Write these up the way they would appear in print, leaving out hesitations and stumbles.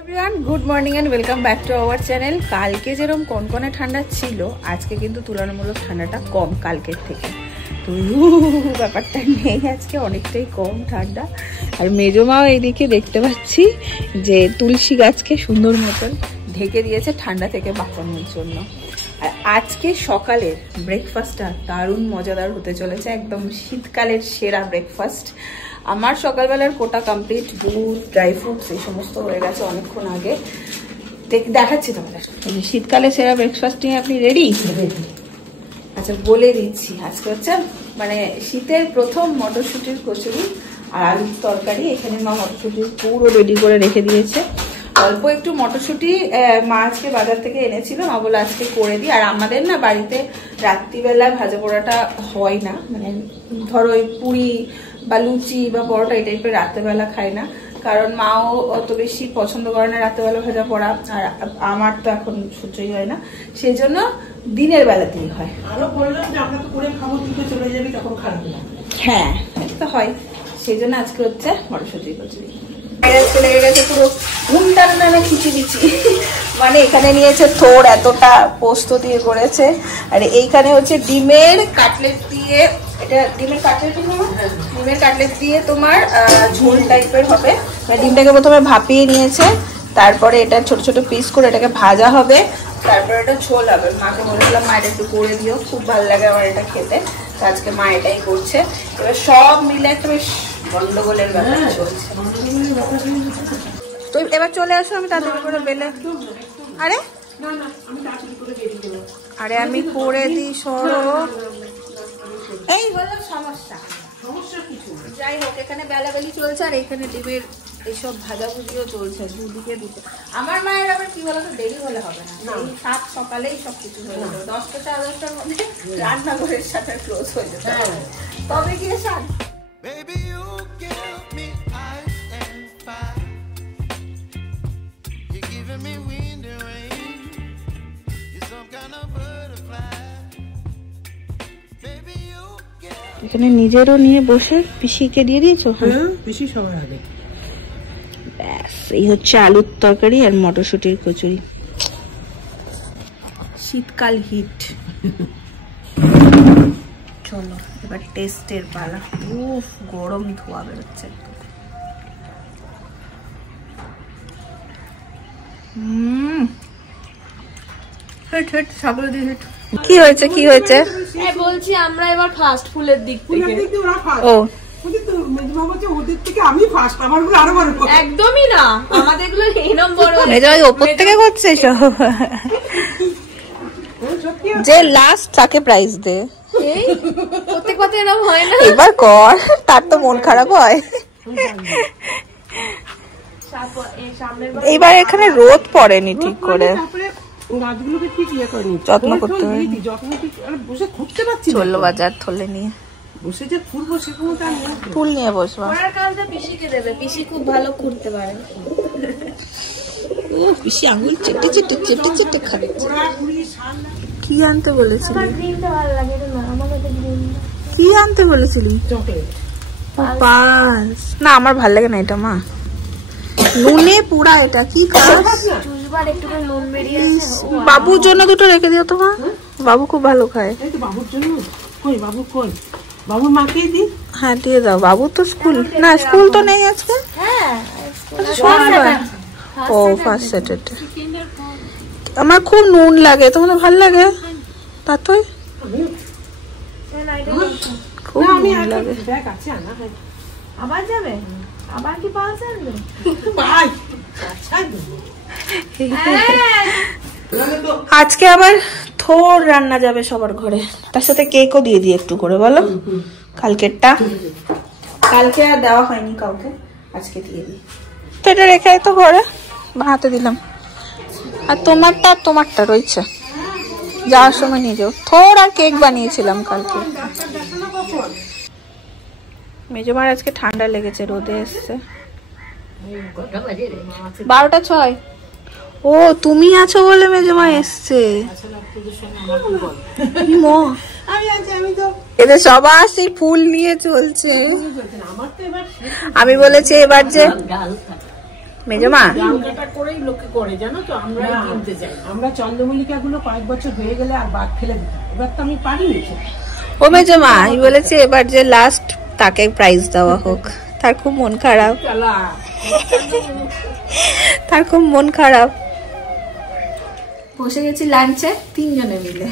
Everyone, good morning and welcome back to our channel. কালকে যেরকম কনকনে ঠান্ডা ছিল, আজকে কিন্তু তুলনামূলক ঠান্ডাটা কম কালকের থেকে। তো ব্যাপারটা নেই, আজকে অনেকটাই কম ঠান্ডা। আর মেজমাও এইদিকে দেখতে পাচ্ছি যে তুলসী গাছকে সুন্দর মতন ঢেকে দিয়েছে ঠান্ডা থেকে বাঁচানোর জন্য। আর আজকে সকালের ব্রেকফাস্টটা দারুণ মজাদার হতে চলেছে, একদম শীতকালের সেরা ব্রেকফাস্ট। আমার সকালবেলার কোটা কমপ্লিট, দুধ, ড্রাই ফ্রুটস এই সমস্ত হয়ে গেছে অনেকক্ষণ আগে। দেখাচ্ছি তোমাদের শীতকালে সেরা ব্রেকফাস্ট নিয়ে। আপনি রেডি? আচ্ছা, বলে দিচ্ছি। আজকে হচ্ছে মানে শীতের প্রথম মটরশুঁটির কচুরি আর আলুর তরকারি। এখানে মা মটরশুঁটি পুরো রেডি করে রেখে দিয়েছে। অল্প একটু মটরশুঁটি মা আজকে বাজার থেকে এনেছিল, মা বলে আজকে করে দিই। আর আমাদের না বাড়িতে রাত্রিবেলা ভাজা পোড়াটা হয় না, মানে ধরো ওই পুরি বা লুচি বা পরোটা এই টাইপের রাত্রেবেলা খায় না, কারণ মাও অত বেশি পছন্দ করে না রাত্রেবেলা ভাজা পোড়া। আর আমার তো এখন সহ্যই হয় না, সেই জন্য দিনের বেলাতেই হয়। আরো বললাম যে আমরা তো করে খাবো, তুই তো চলে যাবি, তখন খারাপ না। হ্যাঁ, তো হয়, সেই জন্য আজকে হচ্ছে মটরশুঁটি কচুরি। লেগে গেছে পুরো উনটান না খিচিবিচি। মানে এখানে নিয়েছে থোড়, এতটা পোস্ত দিয়ে করেছে। আর এইখানে হচ্ছে ডিমের কাটলেট দিয়ে, এটা ডিমের কাটলেট ডিমের কাটলেট দিয়ে তোমার ঝোল টাইপের হবে। ডিমটাকে প্রথমে ভাপিয়ে নিয়েছে, তারপরে এটা ছোট ছোট পিস করে এটাকে ভাজা হবে, তারপরে এটা ঝোল হবে। মাকে বলেছিলাম মা এটা একটু করে দিও, খুব ভালো লাগে আমার এটা খেতে। তো আজকে মা এটাই করছে। এবার সব মিলে একটা বেশ গন্ডগোলের ব্যাপার চলছে। তো এবার চলে আসো, আমি তাড়াতাড়ি করে বেলে। আরে আরে আমি করে দিই, সরো। এই হলো সমস্যা। যাই হোক, এখানে বেলাবেলি চলছে আর এখানে ডিমের এইসব ভাজাভুজিও চলছে, দুদিকে দুটো। আমার মায়ের আবার কি বলতো, দেরি হলে হবে না, এই সাত সকালেই সবকিছু হয়ে যাবে। 10টা সাড়ে 10টার মধ্যে রান্নাঘরের সাথে ক্লোজ হয়ে যেতে হবে, তবে গিয়ে সাত। এখানে নিজেরও নিয়ে বসে পিসিকে দিয়ে দিয়েছো? হ্যাঁ, পিসি সবাই আগে। ব্যাস, এই হচ্ছে আলুর তরকারি আর মটরশুঁটির কচুরি। শীতকাল হিট। চলো এবার টেস্টের পালা। উফ, গরম ধোয়া বেরোচ্ছে। কি হয়েছে কি হয়েছে? বলছি আমরা এবার ফাস্ট ফুলের দিক থেকে। ও, একদমই না, আমাদের গুলো এই নম্বর ওপর থেকে করছে সব। যে লাস্ট তাকে প্রাইজ দে। প্রত্যেক কথা এরকম হয় না, এবার কর, তার তো মন খারাপ হয়। এইবার এখানে রোদ পড়েনি ঠিক করে, গাছগুলোকে ঠিক ইয়ে করেনি, যত্ন করতে হয়। বসে ঘুরতে পারছি, চললো বাজার থলে নিয়ে বসে যে ঘুরবো সেগুলো তার ফুল নিয়ে বসবো। কালটা পিসিকে দেবে, পিসি খুব ভালো ঘুরতে পারে। ও, পিসি আঙুল চেটে চেটে চেটে চেটে খাচ্ছে। কি আনতে বলেছিলি? কি আনতে বলেছিলি? চকলেট। না, আমার ভাল লাগে না এটা মা, নুনে পুরা। এটা কি খাস? বাবুর জন্য দুটো রেখে দিও তো মা, বাবু খুব ভালো খায়। বাবুর জন্য কই? বাবু কই? বাবুর মাকেই দি। হ্যাঁ, দিয়ে দাও। বাবু তো স্কুল, না স্কুল তো নেই আজকে। ও, ফার্স্ট স্যাটারডে। আমার খুব নুন লাগে, তোমাদের ভাল লাগে? তা তো খুব নুন লাগে। আবার যাবে? আবার কি পাওয়া যাবে? আজকে আবার থোড় রান্না যাবে সবার ঘরে, তার সাথে কেকও দিয়ে দিই একটু করে, বলো। কালকেরটা কালকে আর দেওয়া হয়নি কাউকে, আজকে দিয়ে দিই। তো এটা রেখে তো ঘরে বানাতে দিলাম। আর তোমারটা রয়েছে, যাওয়ার সময় নিয়ে যাও। থোড় আর কেক বানিয়েছিলাম কালকে। মেজমার আজকে ঠান্ডা লেগেছে, রোদে এসছে। 12টা 6। ও, তুমি আছো বলে মেজমা এসছে। এদের সবাই সেই ফুল নিয়ে চলছে। আমি বলেছি এবার যে মেজমা জাল কাটা করেই লোকে করে, জানো তো, আমরা কিনতে যাই। আমরা চন্দ্রমল্লিকা গুলো কয়েক বছর হয়ে গেলে আর বাদ ফেলে দিতাম, এবার তো আমি পারিনি। ও মেজমা আমি বলেছি এবার যে লাস্ট তাকে প্রাইজ দেওয়া হোক, তার খুব মন খারাপ, তার খুব মন খারাপ। বসে গেছি লাঞ্চে 3 জনে মিলে,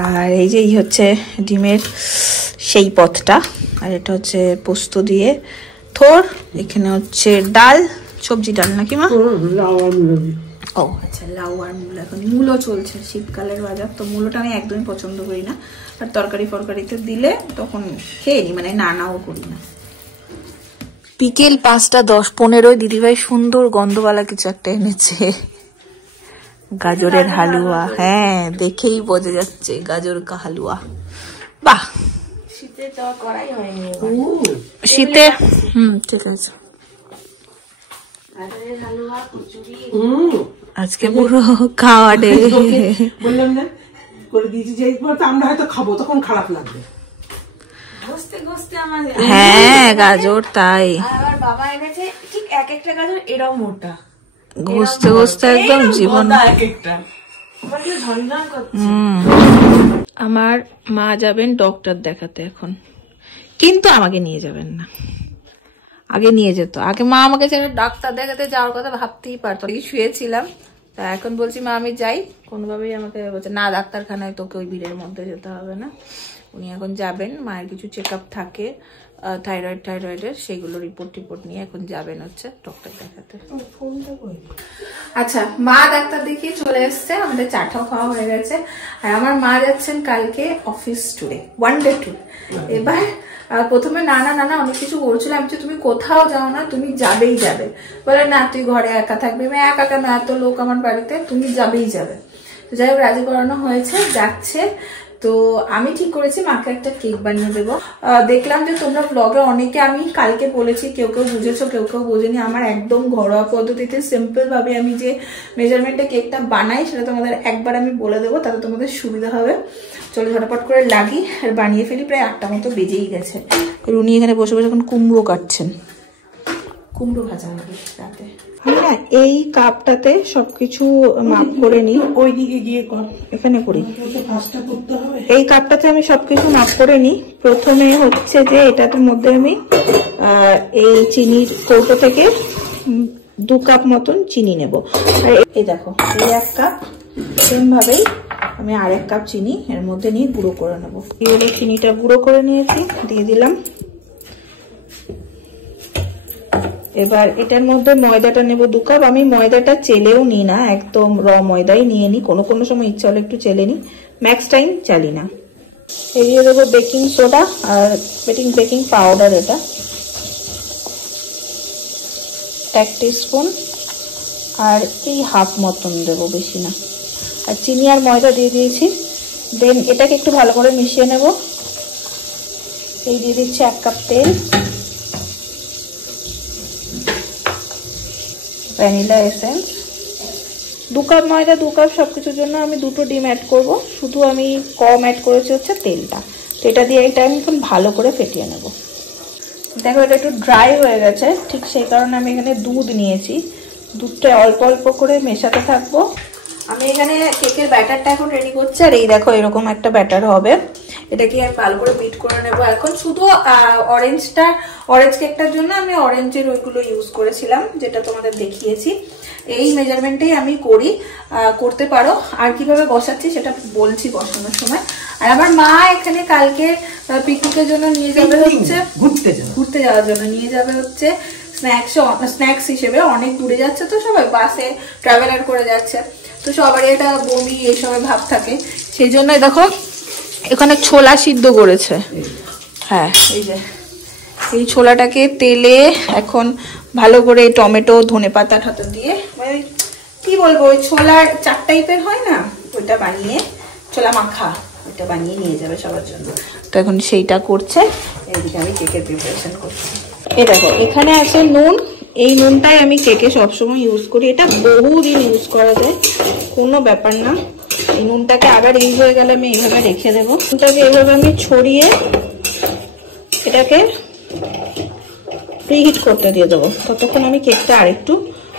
আর এই যে হচ্ছে ডিমের সেই পথটা, আর এটা হচ্ছে পোস্ত দিয়ে থোর, এখানে হচ্ছে ডাল, সবজি ডাল নাকি মা? ও আচ্ছা, লাউ আর মূলো। এখন মূলো চলছে, শীতকালের বাজার তো। মূলোটা আমি একদমই পছন্দ করি না, আর তরকারি ফরকারিতে দিলে তখন খেয়ে নি, মানে নাও করি না। বিকেল 5:10-15 দিদিভাই সুন্দর গন্ধওয়ালা কিছু একটা এনেছে, গাজরের হালুয়া। হ্যাঁ, দেখেই বোঝা যাচ্ছে গাজর কা হালুয়া। বাহ, শীতে তো করাই হয়নি, শীতে ঠিক আছে। গাজরের হালুয়া, কচুরি, আজকে পুরো খাওয়া ডে। বললাম না করে দিয়েছি, যে আমরা হয়তো খাবো, তখন খারাপ লাগবে। ঘষতে ঘষতে আমাদের। হ্যাঁ গাজর তাই, আর বাবা এনেছে ঠিক এক একটা গাজর এরকম মোটা, ঘষতে ঘষতে একদম জীবন। ঝনঝন করছে। আমার মা যাবেন ডক্টর দেখাতে এখন, কিন্তু আমাকে নিয়ে যাবেন না। আগে নিয়ে যেত, আগে মা আমাকে ছেড়ে ডাক্তার দেখাতে যাওয়ার কথা ভাবতেই পারতো। শুয়েছিলাম, তা এখন বলছি মা আমি যাই, কোনোভাবেই আমাকে বলছে না ডাক্তারখানায় তোকে ওই ভিড়ের মধ্যে যেতে হবে না। উনি এখন যাবেন, মায়ের কিছু চেক আপ থাকে থাইরয়েডের, সেগুলো রিপোর্ট নিয়ে এখন যাবেন হচ্ছে ডক্টর দেখাতে। আচ্ছা, মা ডাক্তার দেখিয়ে চলে এসছে, আমাদের চাটাও খাওয়া হয়ে গেছে। আর আমার মা যাচ্ছেন কালকে অফিস ট্যুরে, 1 ডে ট্যুর। এবার প্রথমে নানা অনেক কিছু বলছিলাম যে তুমি কোথাও যাও না, তুমি যাবেই যাবে। বলে না তুই ঘরে একা থাকবি। আমি একা কেন, এত লোক আমার বাড়িতে, তুমি যাবেই যাবে। তো যাই হোক রাজি করানো হয়েছে, যাচ্ছে। তো আমি ঠিক করেছি মাকে একটা কেক বানিয়ে দেবো। দেখলাম যে তোমরা ব্লগে অনেকে, আমি কালকে বলেছি, কেউ কেউ বুঝেছো, কেউ কেউ বোঝেনি। আমার একদম ঘরোয়া পদ্ধতিতে সিম্পল ভাবে আমি যে মেজারমেন্টে কেকটা বানাই সেটা তোমাদের একবার আমি বলে দেবো, তাতে তোমাদের সুবিধা হবে। চলো ঝটপট করে লাগি আর বানিয়ে ফেলি। প্রায় 8টা মতো বেজেই গেছে। রুনি এখানে বসে বসে এখন কুমড়ো কাটছেন, কুমড়ো ভাজা হবে রাতে। আমি না এই কাপটাতে সবকিছু মাপ করে নিই, ওই দিকে গিয়ে কর, এখানে করি। কাজটা করতে হবে। এই কাপটাতে আমি সবকিছু মাপ করে নিই। প্রথমে হচ্ছে যে এটার মধ্যে আমি এই চিনির কৌটো থেকে 2 কাপ মতন চিনি নেব। আর এই দেখো, এই 1 কাপ, সেম ভাবেই আমি আর 1 কাপ চিনি এর মধ্যে নিয়ে গুঁড়ো করে নেবো। এই চিনিটা গুঁড়ো করে নিয়েছি, দিয়ে দিলাম। এবার এটার মধ্যে ময়দাটা নেব 2 কাপ। আমি ময়দাটা চেলেও নিই না, একদম র ময়দাই নিয়ে নিই। কোনো সময় ইচ্ছা হলে একটু চেলে নিই, ম্যাক্স টাইম চালি না। দিয়ে দেবো বেকিং সোডা আর বেকিং পাউডার, এটা 1 টিস্পুন, আর এই হাফ মতন দেবো, বেশি না। আর চিনি আর ময়দা দিয়ে দিয়েছি। দেন এটাকে একটু ভালো করে মিশিয়ে নেব। এই দিয়ে দিচ্ছি 1 কাপ তেল, ভ্যানিলা এসেন্স, 2 কাপ ময়দা 2 কাপ সবকিছুর জন্য আমি 2টো ডিম অ্যাড করব। শুধু আমি কম অ্যাড করেছি হচ্ছে তেলটা। তো এটা দিয়ে এটা আমি এখন ভালো করে ফেটিয়ে নেব। দেখো এটা একটু ড্রাই হয়ে গেছে, ঠিক সেই কারণে আমি এখানে দুধ নিয়েছি। দুধটা অল্প অল্প করে মেশাতে থাকবো। আমি এখানে কেকের ব্যাটারটা এখন রেডি করছি। আর এই দেখো এরকম একটা ব্যাটার হবে। এটাকে আমি ভালো করে বিট করে নেব। এখন শুধু অরেঞ্জ কেকটার জন্য আমি অরেঞ্জের ওইগুলো ইউজ করেছিলাম, যেটা তোমাদের দেখিয়েছি। এই মেজারমেন্টেই আমি করতে পারো। আর কিভাবে বসাচ্ছি সেটা বলছি বসানোর সময়। আর আমার মা এখানে কালকে পিকনিকের জন্য নিয়ে যাবে হচ্ছে, ঘুরতে যাওয়ার জন্য নিয়ে যাবে হচ্ছে স্ন্যাক্স হিসেবে। অনেক দূরে যাচ্ছে তো সবাই, বাসে ট্রাভেলার করে যাচ্ছে, তো সবারই এটা বমি এইসবের ভাব থাকে। সেই জন্য দেখো এখানে ছোলা সিদ্ধ করেছে। হ্যাঁ, এই যে এই ছোলাটাকে তেলে এখন ভালো করে টমেটো ধনেপাতা ঠাতা দিয়ে, মানে কি বলবো, ওই ছোলার 4 টাইপের হয় না, ওইটা বানিয়ে, ছোলা মাখা, ওইটা বানিয়ে নিয়ে যাবে সবার জন্য। তো এখন সেইটা করছে, এইদিকে আমি কেকের প্রিপারেশন করছি। এই দেখো এখানে আছে নুন। এই নুনটাই আমি কেকে সবসময় ইউজ করি। এটা বহুদিন ইউজ করা যায়, কোনো ব্যাপার না। এই নুনটাকে আবার ইউজ হয়ে গেলে আমি এইভাবে রেখে দেবো। নুনটাকে এইভাবে আমি ছড়িয়ে এটাকে প্রিহিট করতে দিয়ে দেবো। ততক্ষণ আমি কেকটা আরেকটু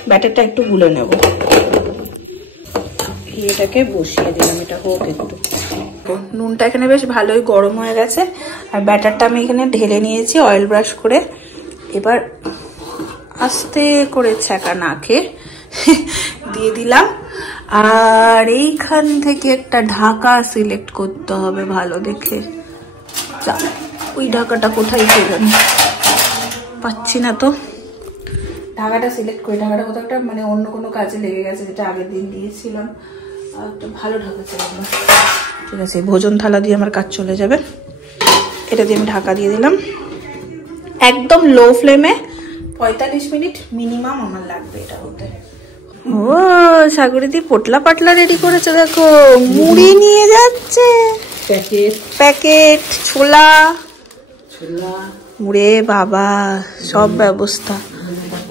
ব্যাটারটা একটু গুলে নেব। এটাকে বসিয়ে দিলাম, এটা হোক একটু। নুনটা এখানে বেশ ভালোই গরম হয়ে গেছে, আর ব্যাটারটা আমি এখানে ঢেলে নিয়েছি অয়েল ব্রাশ করে। এবার আস্তে করে ছ্যাঁকা না খেয়ে দিয়ে দিলাম। আর এইখান থেকে একটা ঢাকা সিলেক্ট করতে হবে ভালো দেখে। ওই ঢাকাটা কোথায় পেলাম, পাচ্ছি না তো। ঢাকাটা সিলেক্ট করি, ঢাকাটা কোথাও একটা মানে অন্য কোনো কাজে লেগে গেছে, যেটা আগের দিন দিয়েছিলাম। একটা ভালো ঢাকা ছিল না। ঠিক আছে, ভোজন থালা দিয়ে আমার কাজ চলে যাবে। এটা দিয়ে আমি ঢাকা দিয়ে দিলাম। একদম লো ফ্লেমে 45 মিনিট মিনিমাম আমার লাগবে এটা হতে। ও সাগরিদি পোটলা পাটলা রেডি করেছে, দেখো মুড়ি নিয়ে যাচ্ছে, প্যাকেট ছোলা মুড়ে, বাবা সব ব্যবস্থা।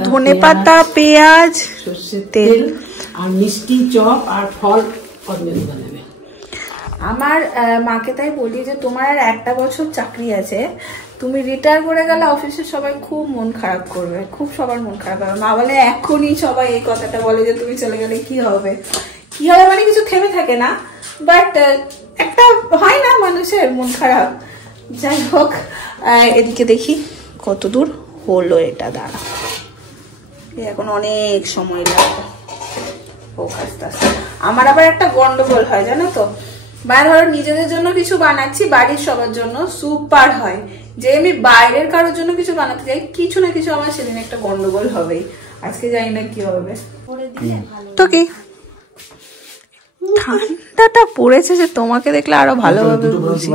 ধনেপাতা, পেঁয়াজ, সর্ষের তেল আর মিষ্টি, চপ আর ফল বানাবে। আমার মাকে তাই বলি যে তোমার আর একটা বছর চাকরি আছে, তুমি রিটায়ার করে গেলে অফিসের সবাই খুব মন খারাপ করবে, খুব সবার মন খারাপ হবে। মা বলে এখনই সবাই এই কথাটা বলে যে তুমি চলে গেলে কি হবে, কি হবে মানে কিছু থেমে থাকে না, বাট একটা হয় না মানুষের মন খারাপ। যাই হোক, এদিকে দেখি কত দূর হলো এটা, দাঁড়া এখন অনেক সময় লাগবে। আস্তে আস্তে আমার আবার একটা গন্ডগোল হয় জানো তো, বাইরে ধরো নিজেদের জন্য কিছু বানাচ্ছি, বাড়ির সবার জন্য সুপার হয়, যে আমি বাইরের কারোর জন্য কিছু বানাতে যাই, কিছু না কিছু আমার সেদিন একটা গন্ডগোল হবেই। আজকে জানি না কি হবে। তো কি ঠান্ডাটা পড়েছে যে তোমাকে দেখলে আরো ভালোভাবে বুঝি।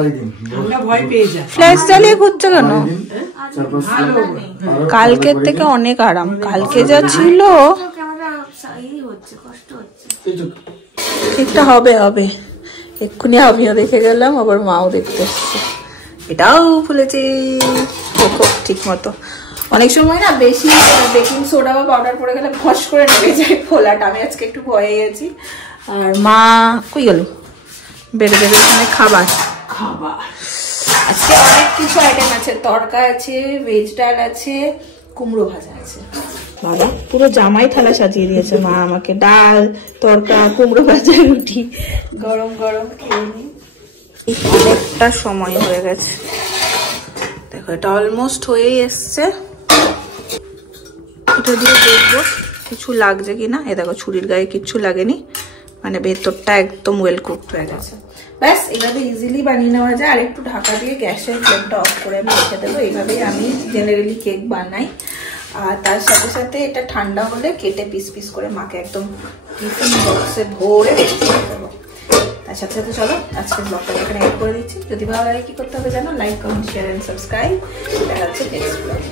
ফ্ল্যাশ জ্বালিয়ে ঘুরছো কেন? কালকের থেকে অনেক আরাম, কালকে যা ছিল। ঠিকটা হবে হবে, এক্ষুনি আমিও দেখে গেলাম, আবার মাও দেখতে এসছে। এটাও ফুলেছে ঠিক মতো। অনেক সময় না বেশি বেকিং সোডা বা পাউডার পড়ে গেলে ফস করে নেমে যায় ফোলাটা। আমি আজকে একটু ভয়ে গেছি। আর মা কই গেল? বেড়ে দেবে এখানে খাবার। আজকে অনেক কিছু আইটেম আছে, তরকা আছে, ভেজ ডাল আছে, কুমড়ো ভাজা আছে। বাবা পুরো জামাই থালা সাজিয়ে দিয়েছে মা আমাকে, ডাল, তরকা, কুমড়ো ভাজা, রুটি, গরম গরম খেয়ে নি। অনেকটা সময় হয়ে গেছে, দেখো এটা অলমোস্ট হয়েই এসছে। এটা দিয়ে দেখবো কিছু লাগছে কিনা। এ দেখো ছুরির গায়ে কিচ্ছু লাগেনি, মানে ভেতরটা একদম ওয়েল কুকড হয়ে গেছে। ব্যাস এইভাবে ইজিলি বানিয়ে নেওয়া যায়। আর একটু ঢাকা দিয়ে গ্যাসের ফ্লেমটা অফ করে আমি রেখে দেবো। এইভাবেই আমি জেনারেলি কেক বানাই। আর তার সাথে সাথে এটা ঠান্ডা হলে কেটে পিস পিস করে মাকে একদম টিফিন বক্সে ভরে রেখে দেবো। তার সাথে সাথে চলো আজকের ব্লগটা এখানে এড করে দিচ্ছি। যদি ভালো লাগে কি করতে হবে জানো, like, comment, share and subscribe. দেখা হচ্ছে নেক্সট ব্লগে।